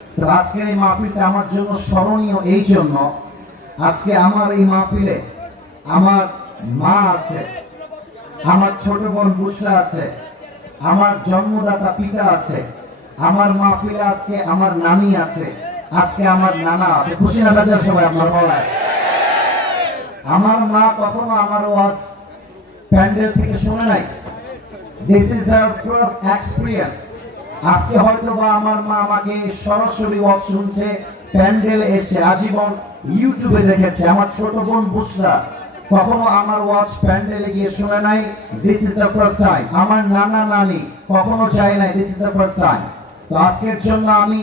তো আজকে এই মাহফিলটা আমার জন্য স্মরণীয় এই জন্য, আজকে আমার এই মাহফিলে আমার মা আছে, আমার ছোট বোন বুশরা আছে, আমার জন্মদাতা পিতা আছে, আমার মাহফিলে আজকে আমার নানি আছে, আজকে আমার নানা আছে। খুশি না বাজার সবাই আপনার বলায়? আমার মা কখনো আমার ওয়াজ প্যান্ডেল থেকে শুনে নাই। This is their first experience. আজকে হয়তো বা আমার মা আমাকে সরাসরি ওয়াজ শুনছে, প্যান্ডেল এসে আজীবন ইউটিউবে দেখেছে। আমার ছোট বোন বুশরা কখনো আমার ওয়াজ প্যান্ডেলে গিয়ে শুনে নাই। This is the first time. আমার নানা নানি কখনো যায় নাই। This is the first time. তো আজকের জন্য আমি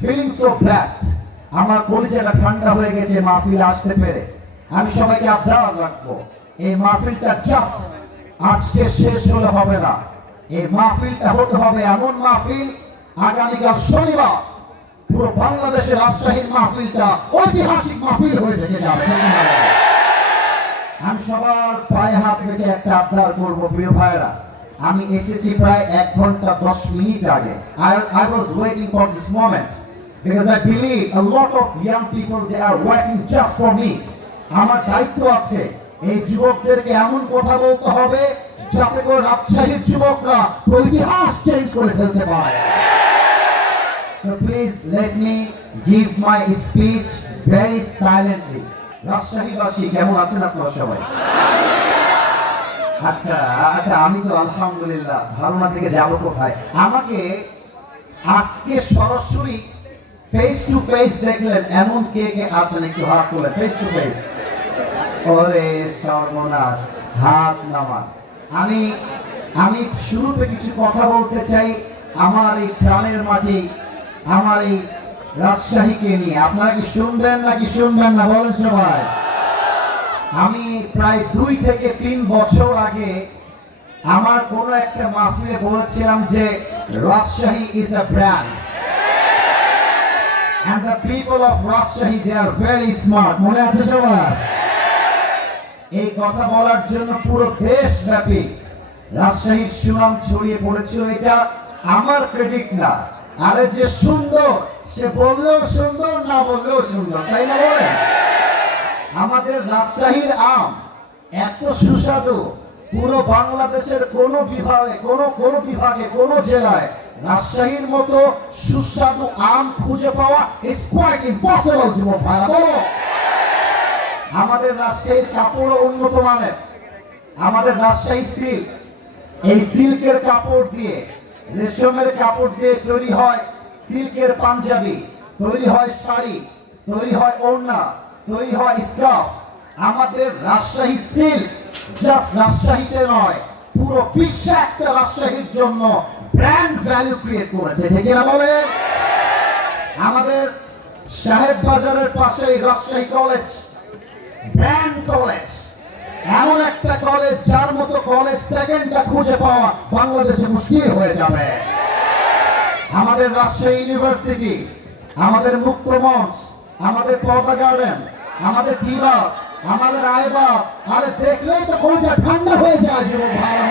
ফিলিং সো ব্লেসড। আমার কলিজাটা ঠান্ডা হয়ে গেছে মাহফিলে আসতে পেরে। আমি সবাইকে আবদার রাখবো, এই মাহফিলটা জাস্ট আজকে শেষ হলে হবে না। এই মাহফিলটা হতে হবে এমন মাহফিল, আগামীকাল শনিবার পুরো বাংলাদেশের রাজশাহীর মাহফিলটা ঐতিহাসিক মাহফিল হয়ে থেকে যাবে। আমি সবার পায়ে হাত রেখে একটা আবদার করবো, প্রিয় ভাইরা, আমি এসেছি প্রায় 1 ঘন্টা 10 মিনিট আগে। I was waiting for this moment because I believe a lot of young people, they are waiting just for me. আমার দায়িত্ব আছে এই যুবকদেরকে এমন কথা বলতে হবে যাতে করে রাজশাহীর যুবকরা ইতিহাস চেঞ্জ করে ফেলতে পারে। So please let me give my speech very silently. রাজশাহীবাসী কেমন আছেন আপনারা সবাই? আচ্ছা আচ্ছা, আমি তো আলহামদুলিল্লাহ ভালো না থেকে যাবো কোথায়? আমাকে আজকে সরাসরি ফেস টু ফেস দেখলেন এমন কে কে আছেন একটু হাত তোলেন। Face to face. ওরে সর্বনাশ, হাত নামান। আমি শুরুতে কিছু কথা বলতে চাই আমার এই প্রাণের মাটি, আমার এই রাজশাহীকে নিয়ে। আপনারা কি শুনবেন নাকি শুনবেন না বলেন সবাই? আমি প্রায় 2 থেকে 3 বছর আগে আমার কোন একটা মাহফিলে বলেছিলাম যে Rajshahi is a brand and the people of Rajshahi, they are very smart. মনে আছে সবার? এই কথা বলার জন্য পুরো দেশব্যাপী রাজশাহীর সুনাম ছড়িয়ে পড়েছিল। এটা আমার প্রেডিক্ট না। আরে যে সুন্দর সে বললেও সুন্দর, না বললেও সুন্দর, তাই না বলেন? আমাদের রাজশাহীর আম এত সুস্বাদু, পুরো বাংলাদেশের কোন বিভাগে কোন জেলায় রাজশাহীর মতো সুস্বাদু আম খুঁজে পাওয়া ইজ কোয়াইট ইম্পসিবল। যুবক ভাইরা বলো, আমাদের রাজশাহীর কাপড় উন্নত মানের। আমাদের রাজশাহী সিল্ক, এই সিল্কের কাপড় দিয়ে, রেশমের কাপড় দিয়ে তৈরি হয় সিল্কের পাঞ্জাবি, তৈরি হয় শাড়ি, তৈরি হয় ওড়না, তৈরি হয় স্কার্ফ। আমাদের রাজশাহী সিল্ক জাস্ট রাজশাহীতে নয়, পুরো বিশ্বে একটা রাজশাহীর জন্য ব্র্যান্ড ভ্যালু ক্রিয়েট করেছে। ঠিক না বলেন? আমাদের সাহেব বাজারের পাশে রাজশাহী কলেজ, ব্র্যান্ড কলেজ, এমন একটা কলেজ যার মতো কলেজ সেকেন্ডটা খুঁজে পাওয়া বাংলাদেশে মুশকিল হয়ে যাবে। আমাদের রাজশাহী ইউনিভার্সিটি, আমাদের মুক্ত মঞ্চ, আমাদের পদ্মা গার্ডেন, আমাদের টিবা, আমাদের আইবা, আরে দেখলেই তো কলিজা ঠান্ডা হয়ে যায়। যুবক ভাইরা,